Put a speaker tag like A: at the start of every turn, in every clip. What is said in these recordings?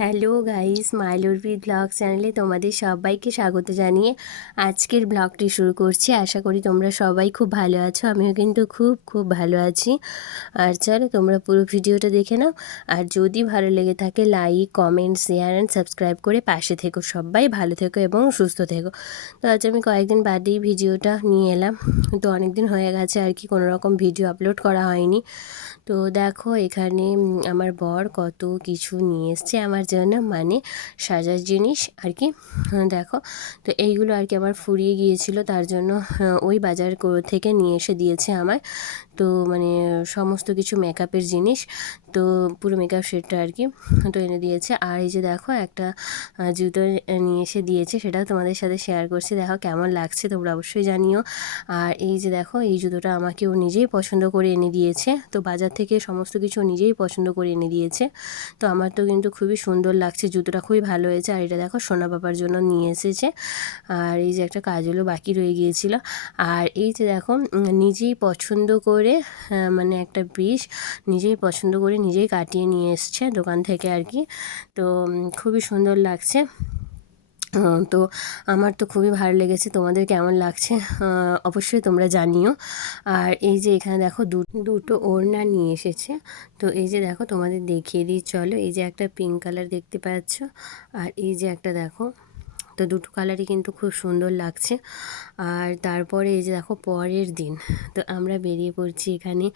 A: Hello guys মাইলুরবি blog চ্যানেলে তোমাদের সবাইকে স্বাগত জানিয়ে আজকের ব্লগটি শুরু করছি। আশা করি তোমরা সবাই খুব ভালো আছো, আমিও কিন্তু খুব খুব ভালো আছি। আর চলো তোমরা পুরো ভিডিওটা দেখে নাও। আর যদি ভালো লেগে থাকে, like, comment, share and subscribe করে পাশে থেকো। সবাই ভালো থেকো এবং সুস্থ থেকো। তো আজ আমি কয়েকদিন বাদেই ভিডিওটা নিয়ে এলাম। তো অনেক দিন হয়ে গেছে, আর কি কোনো রকম ভিডিও আপলোড করা হয়নি। তো দেখো এখানে আমার বর কত কিছু নিয়ে এসছে। আমার জন্য মানে সাজার জিনিস আর কি। দেখো। তো এইগুলো আর কি আমার ফুরিয়ে গিয়েছিল, তার জন্য ওই বাজার থেকে নিয়ে এসে দিয়েছে আমায়। তো মানে সমস্ত কিছু মেকআপের জিনিস, তো পুরো মেকআপ সেটটা আর কি তো এনে দিয়েছে। আর এই যে দেখো একটা জুতো নিয়ে এসে দিয়েছে, সেটাও তোমাদের সাথে শেয়ার করছি। দেখো কেমন লাগছে, তোমরা অবশ্যই জানিও। আর এই যে দেখো, এই জুতোটা আমাকে ও নিজেই পছন্দ করে এনে দিয়েছে। তো বাজার থেকে সমস্ত কিছু নিজেই পছন্দ করে এনে দিয়েছে। তো আমার তো কিন্তু খুবই সুন্দর লাগছে, জুতোটা খুবই ভালো হয়েছে। আর এটা দেখো সোনা বাবার জন্য নিয়ে এসেছে। আর এই যে একটা কাজগুলো বাকি রয়ে গিয়েছিল। আর এই যে দেখো নিজেই পছন্দ করে মানে একটা পিস নিজেই পছন্দ করে নিজেই কাটিয়ে নিয়ে এসছে দোকান থেকে আর কি। তো খুবই সুন্দর লাগছে। তো আমার তো খুবই ভালো লেগেছে। তোমাদের কেমন লাগছে? অবশ্যই তোমরা জানিও। আর এই যে এখানে দেখো দুটো ওড়না নিয়ে এসেছে। তো এই যে দেখো তোমাদের দেখিয়ে দিই, চলো। এই যে একটা পিঙ্ক কালার দেখতে পাচ্ছ। আর এই যে একটা দেখো তো দুটো কালারই কিন্তু খুব সুন্দর লাগছে। আর তারপরে এই যে দেখো পরের দিন, তো আমরা বেরিয়ে পড়ছি এখানে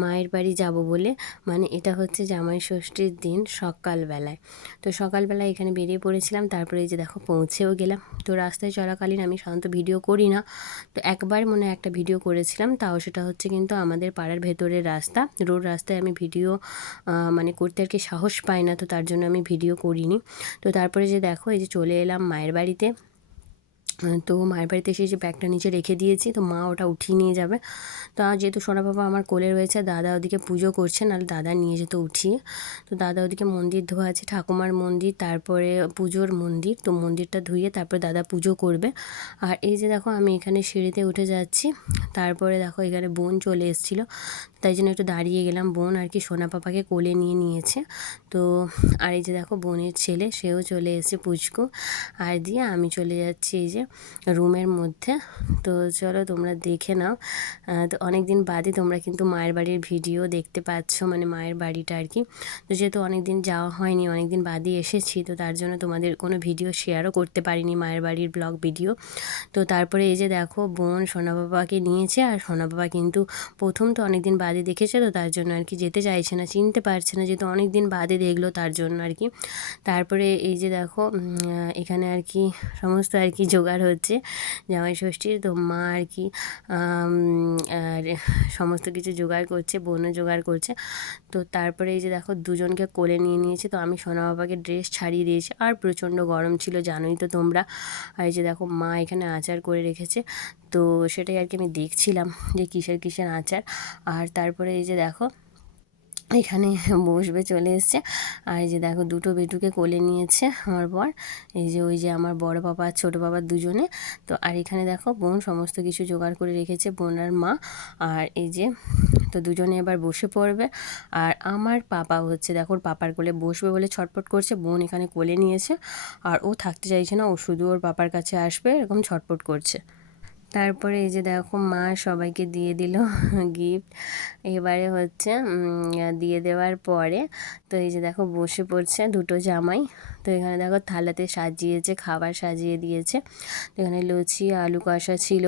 A: মায়ের বাড়ি যাব বলে। মানে এটা হচ্ছে জামাই ষষ্ঠীর দিন সকালবেলায়। তো সকালবেলায় এখানে বেরিয়ে পড়েছিলাম, তারপরে এই যে দেখো পৌঁছেও গেলাম। তো রাস্তায় চলাকালীন আমি সাধারণত ভিডিও করি না। তো একবার মনে একটা ভিডিও করেছিলাম, তাও সেটা হচ্ছে কিন্তু আমাদের পাড়ার ভেতরের রাস্তা। রোড রাস্তায় আমি ভিডিও মানে করতে আর কি সাহস পাই না, তো তার জন্য আমি ভিডিও করিনি। তো তারপরে যে দেখো এই যে চলে এলাম মায়ের বাড়ি। বাড়িতে। তো মায়ের বাড়িতে এসে যে ব্যাগটা নিচে রেখে দিয়েছি, তো মা ওটা উঠিয়ে নিয়ে যাবে। তো যেহেতু সোনা বাবা আমার কোলে রয়েছে, দাদা ওদিকে পুজো করছে, নাহলে দাদা নিয়ে যেত উঠিয়ে। তো দাদা ওদিকে মন্দির ধোয়া আছে, ঠাকুমার মন্দির, তারপরে পুজোর মন্দির, তো মন্দিরটা ধুয়ে তারপরে দাদা পুজো করবে। আর এই যে দেখো আমি এখানে সিঁড়িতে উঠে যাচ্ছি, তারপরে দেখো এখানে বোন চলে এসেছিল। তাই জন্য একটু দাঁড়িয়ে গেলাম। বোন আর কি সোনা পাপাকে কোলে নিয়ে নিয়েছে। তো আর এই যে দেখো, বোনের ছেলে, সেও চলে এসেছে পুচকু। আর দিয়ে আমি চলে যাচ্ছি এই যে রুমের মধ্যে। তো চলো তোমরা দেখে নাও। তো অনেক দিন বাদে তোমরা কিন্তু মায়ের বাড়ির ভিডিও দেখতে পাচ্ছ মানে মায়ের বাড়িটা আর কি। তো যেহেতু অনেক দিন যাওয়া হয়নি অনেক দিন বাদে এসেছি, তো তার জন্য তোমাদের কোনো ভিডিও শেয়ারও করতে পারিনি মায়ের বাড়ির ব্লগ ভিডিও। তো তারপরে এই যে দেখো, বোন সোনা বাবাকে নিয়েছে, আর সোনা বাবা কিন্তু প্রথম তো অনেক দিন বাদে দেখেছে তো? তার জন্য আর কি যেতে চাইছে না, চিনতে পারছে না, যেহেতু অনেক দিন বাদে দেখল তার জন্য আর কি। তারপরে এই যে দেখো এখানে আর কি সমস্ত আর কি জোগাড় হচ্ছে জামাই ষষ্ঠীর তো মা আর কি সমস্ত কিছু জোগাড় করছে বোনও জোগাড় করছে। তো তারপরে এই যে দেখো দুজনকে কোলে নিয়ে নিয়েছে। তো আমি সোনা বাবাকে ড্রেস ছাড়িয়ে দিয়েছি। আর প্রচণ্ড গরম ছিল, জানোই তো তোমরা। আর এই যে দেখো মা এখানে আচার করে রেখেছে। তো সেটাই আর কি আমি দেখছিলাম যে কিসের কিসের আচার। আর তারপরে এই যে দেখো এখানে বসবে, চলে এসছে। আর এই যে দেখো, দুটো বেটুকে কোলে নিয়েছে আমার বর। এই যে ওই যে আমার বড় বাবা আর ছোটো বাবার দুজনে। তো আর এখানে দেখো, বোন সমস্ত কিছু জোগাড় করে রেখেছে, বোন আর মা। আর এই যে, তো দুজনে এবার বসে পড়বে। আর আমার পাপা হচ্ছে, দেখো, ওর পাপার কোলে বসবে বলে ছটপট করছে। বোন এখানে কোলে নিয়েছে। আর ও থাকতে চাইছে না, ও শুধু ওর পাপার কাছে আসবে, এরকম ছটপট করছে। তারপরে এই যে দেখো মা সবাইকে দিয়ে দিল গিফট এবারে হচ্ছে দিয়ে দেওয়ার পরে তো এই যে দেখো বসে পড়ছে দুটো জামাই। তো এখানে দেখো থালাতে সাজিয়েছে, খাবার সাজিয়ে দিয়েছে। এখানে লুচি, আলু কষা ছিল,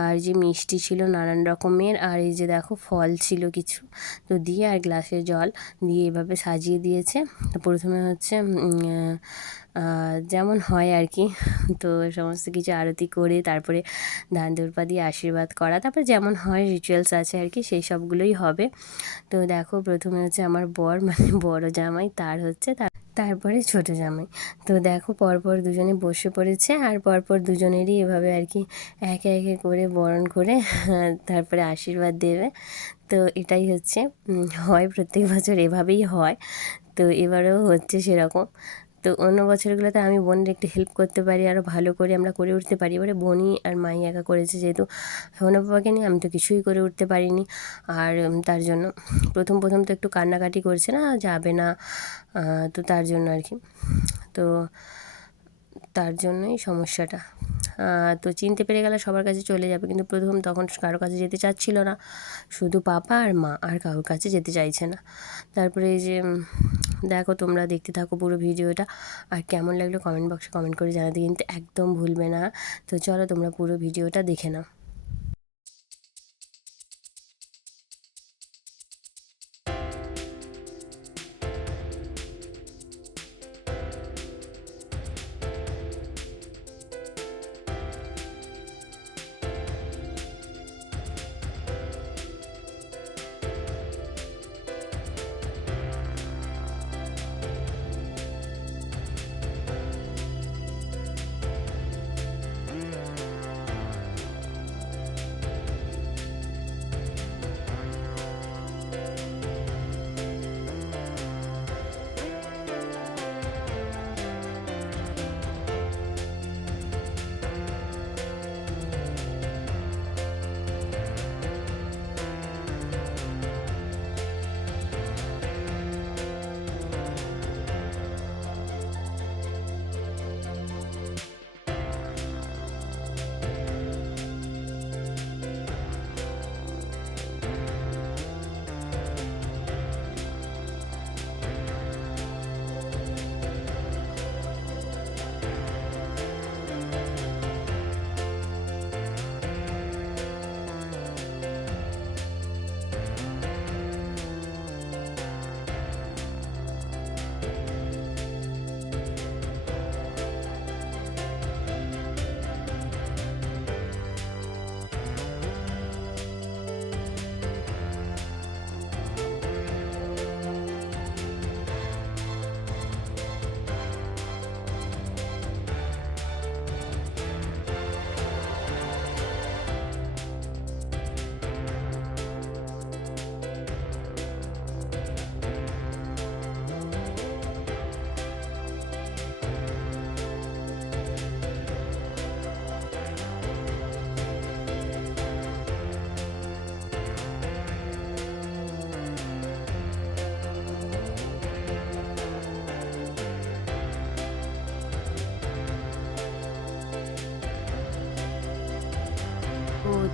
A: আর যে মিষ্টি ছিল নানান রকমের, আর এই যে দেখো ফল ছিল কিছু। তো দিয়ে আর গ্লাসে জল দিয়ে এভাবে সাজিয়ে দিয়েছে। তো প্রথমে হচ্ছে যেমন হয় আর কি। তো সমস্ত কিছু আরতি করে তারপরে ধান দুর্পা দিয়ে আশীর্বাদ করা। তারপরে যেমন হয় রিচুয়ালস আছে আর কি, সেই সবগুলোই হবে। তো দেখো প্রথমে হচ্ছে আমার বর মানে বড় জামাই, তার হচ্ছে তার তারপরে ছোট জামাই। তো দেখো পরপর দুজনে বসে পড়েছে আর পরপর দুজনেরই এভাবে আর কি একে একে করে বরণ করে তারপরে আশীর্বাদ দেবে। তো এটাই হচ্ছে হয় প্রত্যেক বছর এভাবেই হয়। তো এবারেও হচ্ছে সেরকম। তো অন্য বছরগুলোতে আমি বোনের একটু হেল্প করতে পারি আরও ভালো করে আমরা করে উঠতে পারি। এবারে বোনই আর মাই একা করেছে যেহেতু। সোনা বাবাকে নিয়ে আমি তো কিছুই করে উঠতে পারিনি। আর তার জন্য প্রথম প্রথম তো একটু কান্নাকাটি করছে না, যাবে না তো তার জন্য আর কি। তো তার জন্যই সমস্যাটা। তো চিনতে পেরে গেলে সবার কাছে চলে যাবে, কিন্তু প্রথম তখন কারও কাছে যেতে চাচ্ছিল না। শুধু পাপা আর মা, আর কারোর কাছে যেতে চাইছে না। তারপরে এই যে দেখো তোমরা দেখতে থাকো পুরো ভিডিওটা। আর কেমন লাগল কমেন্ট বক্সে কমেন্ট করে জানাতে কিন্তু একদম ভুলবে না। তো চলো তোমরা পুরো ভিডিওটা দেখে নাও।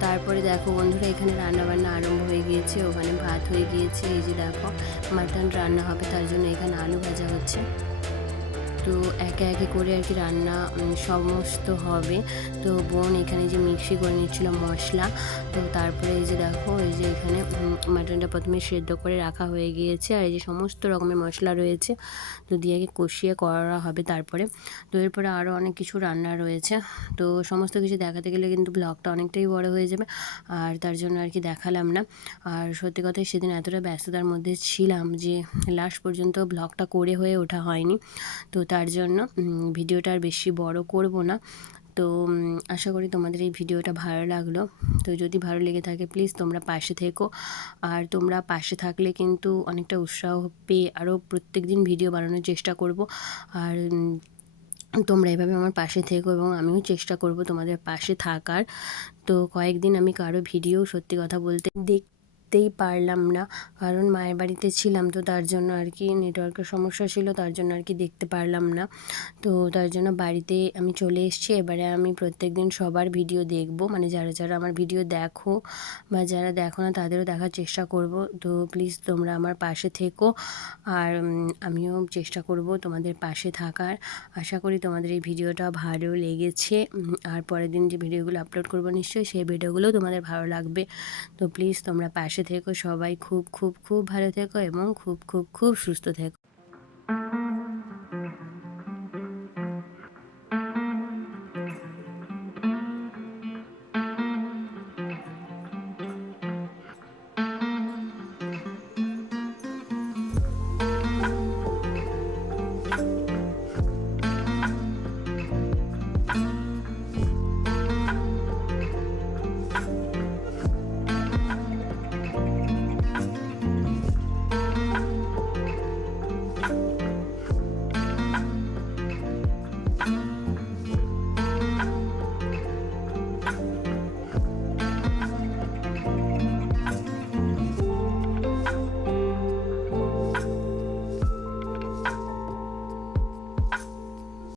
A: তারপরে দেখো বন্ধুরা, এখানে রান্নাবান্না আরম্ভ হয়ে গিয়েছে। ওখানে ভাত হয়ে গিয়েছে। এই যে দেখো, মাটন রান্না হবে, তার জন্য এখানে আলু ভাজা হচ্ছে। তো একে একে করে আর কি রান্না সমস্ত হবে। তো বোন এখানে যে মিক্সি করে নিচ্ছিল মশলা, তো তারপরে এই যে দেখো, এই যে এখানে মাটনটা প্রথমে সেদ্ধ করে রাখা হয়ে গিয়েছে। আর এই যে সমস্ত রকমের মশলা রয়েছে, তো দিয়ে কষিয়ে করা হবে তারপরে। তো এরপরে আরও অনেক কিছু রান্না রয়েছে। তো সমস্ত কিছু দেখাতে গেলে কিন্তু ব্লগটা অনেকটাই বড় হয়ে যাবে, আর তার জন্য আর কি দেখালাম না। আর সত্যি কথাই সেদিন এতটা ব্যস্ততার মধ্যে ছিলাম যে লাস্ট পর্যন্ত ব্লগটা করে হয়ে ওঠা হয়নি। তো তার জন্য। ভিডিওটা আর বেশি বড় করব না। তো আশা করি তোমাদের এই ভিডিওটা ভালো লাগল। তো যদি ভালো লেগে থাকে প্লিজ তোমরা পাশে থেকো। আর তোমরা পাশে থাকলে কিন্তু অনেকটা উৎসাহ পেয়ে আরও প্রত্যেক দিন ভিডিও বানানোর চেষ্টা করব। আর তোমরা এভাবে আমার পাশে থেকো এবং আমিও চেষ্টা করব তোমাদের পাশে থাকার। তো কয়েকদিন আমি কারও ভিডিও সত্যি কথা বলতে দেখতেই পারলাম না। কারণ মায়ের বাড়িতে ছিলাম তো তার জন্য আর কি নেটওয়ার্কের সমস্যা ছিল, তার জন্য আর কি দেখতে পারলাম না। তো তার জন্য বাড়িতে আমি চলে এসেছি, এবারে আমি প্রত্যেক দিন সবার ভিডিও দেখব। মানে যারা যারা আমার ভিডিও দেখো বা যারা দেখো না, তাদেরও দেখার চেষ্টা করব। তো প্লিজ তোমরা আমার পাশে থেকো। আর আমিও চেষ্টা করব তোমাদের পাশে থাকার। আশা করি তোমাদের এই ভিডিওটা ভালো লেগেছে। আর পরের দিন যে ভিডিওগুলো আপলোড করব নিশ্চয়ই সেই ভিডিওগুলো তোমাদের ভালো লাগবে। তো প্লিজ তোমরা পাশে থেকো সবাই খুব খুব খুব ভালো থেকো এবং খুব খুব খুব সুস্থ থেকো।